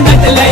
నటల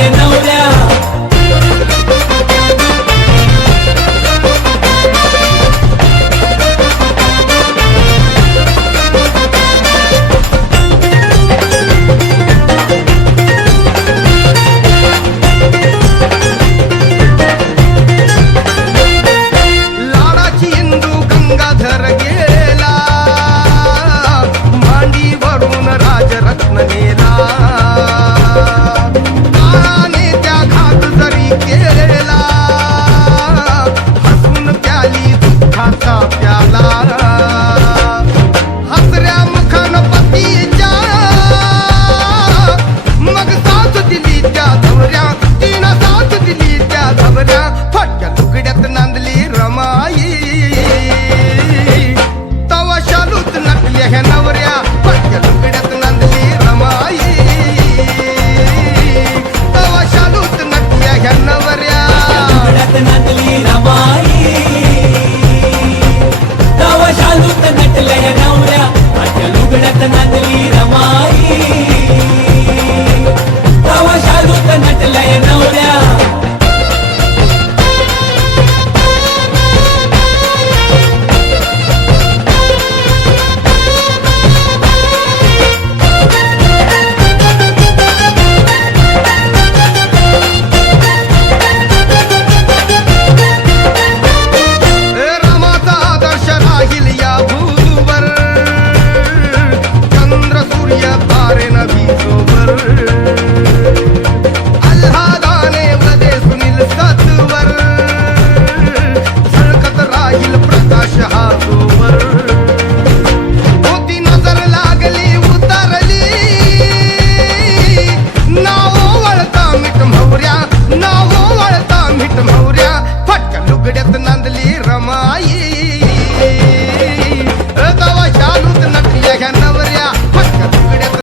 te mata.